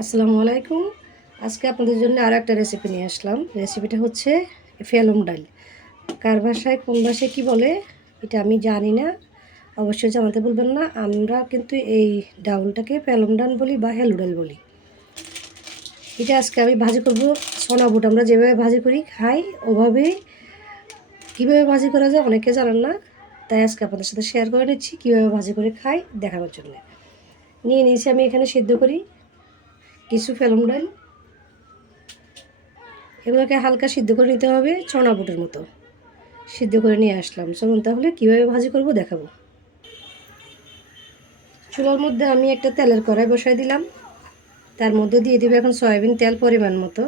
আসসালামু আলাইকুম। আজকে আপনাদের জন্য আর একটা রেসিপি নিয়ে আসলাম। রেসিপিটা হচ্ছে ফেলম ডাল। কার ভাষায় কোন ভাষায় কী বলে, এটা আমি জানি না। অবশ্যই জানাতে বলবেন না। আমরা কিন্তু এই ডাউলটাকে ফেলম ডাল বলি বা হেলু ডাল বলি। এটা আজকে আমি ভাজি করব সোনা বুট। আমরা যেভাবে ভাজি করি, খাই ওভাবেই কীভাবে ভাজি করা যায় অনেকে জানেন না। তাই আজকে আপনাদের সাথে শেয়ার করে নিচ্ছি। কীভাবে ভাজি করে খাই দেখানোর জন্য। নিয়ে নিয়েছি আমি এখানে সিদ্ধ করি। কিছু ফেলম ডাল। এগুলোকে হালকা সিদ্ধ করে নিতে হবে চনা বুটের মতো। সিদ্ধ করে নিয়ে আসলাম। চলুন তাহলে কীভাবে ভাজি করব দেখাবো। চুলার মধ্যে আমি একটা তেলের কড়াই বসাই দিলাম। তার মধ্যে দিয়ে দেবো এখন সয়াবিন তেল পরিমাণ মতো।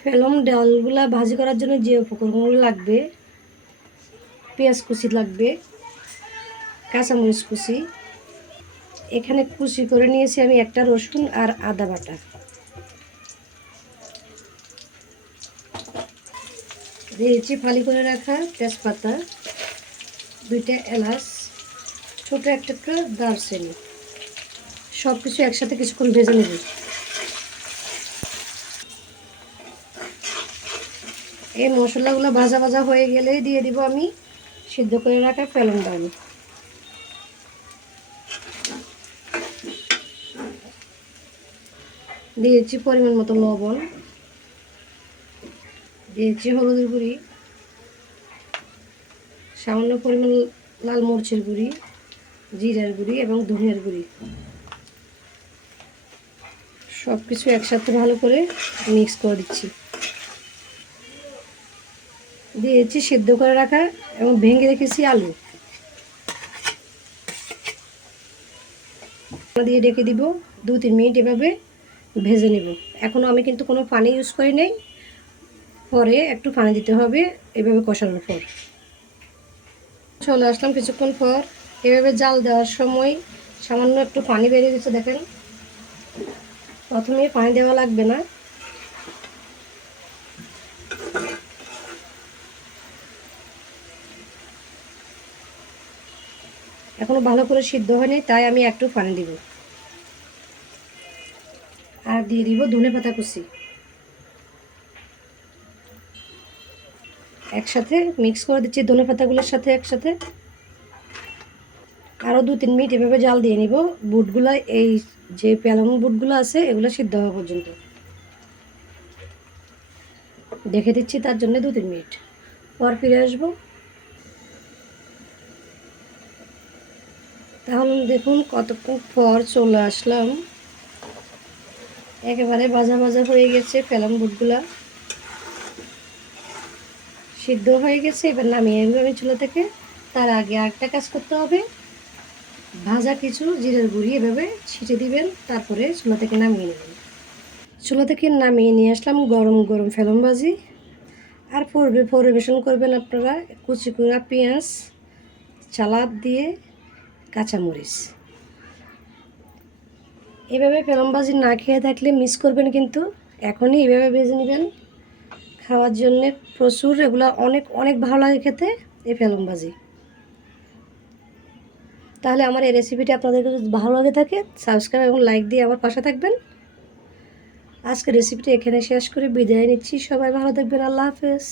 ফেলম ডালগুলা ভাজি করার জন্য যে উপকরণগুলো লাগবে, পেঁয়াজ কুচি লাগবে, কাঁচামরিচ কুচি এখানে কুচি করে নিয়েছি আমি একটা রসুন আর আদা বাটা। দিয়েছি ফালি করে রাখা তেজপাতা, দুইটা এলাচ, ছোটো একটা একটা দারচিনি। সব কিছু একসাথে কিছুক্ষণ ভেজে নেব। এই মশলাগুলো ভাজা ভাজা হয়ে গেলেই দিয়ে দিব আমি সিদ্ধ করে রাখা ফেলন ডাল দিয়েছি পরিমাণ মতো লবণ। দিয়েছি হলুদের গুঁড়ি। সামান্য পরিমাণ লাল মরিচের গুঁড়ি, জিরার গুঁড়ি এবং ধনিয়ার গুঁড়ি। সব কিছু একসাথে ভালো করে মিক্স করে দিচ্ছি। দিয়েছি সিদ্ধ করে রাখা এবং ভেঙে রেখেছি আলু। দিয়ে ডেকে দিব দু তিন মিনিট এভাবে। ভেজে নেব। এখনও আমি কিন্তু কোনো পানি ইউজ করি নাই। পরে একটু পানি দিতে হবে এভাবে কষানোর পর। চলে আসলাম কিছুক্ষণ পর। এভাবে জাল দেওয়ার সময় সামান্য একটু পানি বেরিয়ে দিচ্ছে দেখেন। প্রথমে পানি দেওয়া লাগবে না। এখনও ভালো করে সিদ্ধ হয়নি, তাই আমি একটু পানি দিব। দিয়ে দিব ধনে পাতা কুচি। একসাথে মিক্স করে দিচ্ছি ধনে পাতাগুলোর সাথে একসাথে। আরও দু তিন মিনিট এভাবে জাল দিয়ে নিব। বুটগুলো, এই যে পেলাম বুটগুলো আছে, এগুলো সিদ্ধ হওয়া পর্যন্ত। দেখে দিচ্ছি তার জন্য দু তিন মিনিট। পর ফিরে আসব। তাহলে দেখুন কতক্ষণ পর চলে আসলাম। একেবারে ভাজা ভাজা হয়ে গেছে ফেলাম বুটগুলা। সিদ্ধ হয়ে গেছে, এবার নামিয়ে নেব আমি চুলা থেকে। তার আগে আরেকটা কাজ করতে হবে। ভাজা কিছু জিরের গুঁড়ি এভাবে ছিটে দিবেন, তারপরে চুলা থেকে নামিয়ে নেবেন। চুলা থেকে নামিয়ে নিয়ে আসলাম গরম গরম ফেলন ভাজি। আর পূর্বে পরিবেশন করবেন আপনারা, কুচি কুড়া পেঁয়াজ, চালাদ দিয়ে কাঁচামরিচ। এভাবে ফেলমবাজি না খেয়ে থাকলে মিস করবেন কিন্তু। এখনই এভাবে ভেজে নেবেন। খাওয়ার জন্যে প্রচুর এগুলো অনেক অনেক ভালো লাগে খেতে, এই ফেলমবাজি তাহলে আমার এই রেসিপিটি আপনাদের কাছে ভালো লাগে থাকে সাবস্ক্রাইব এবং লাইক দিয়ে আমার পাশে থাকবেন। আজকে রেসিপিটি এখানে শেষ করে। বিদায় নিচ্ছি। সবাই ভালো থাকবেন। আল্লাহ হাফেজ।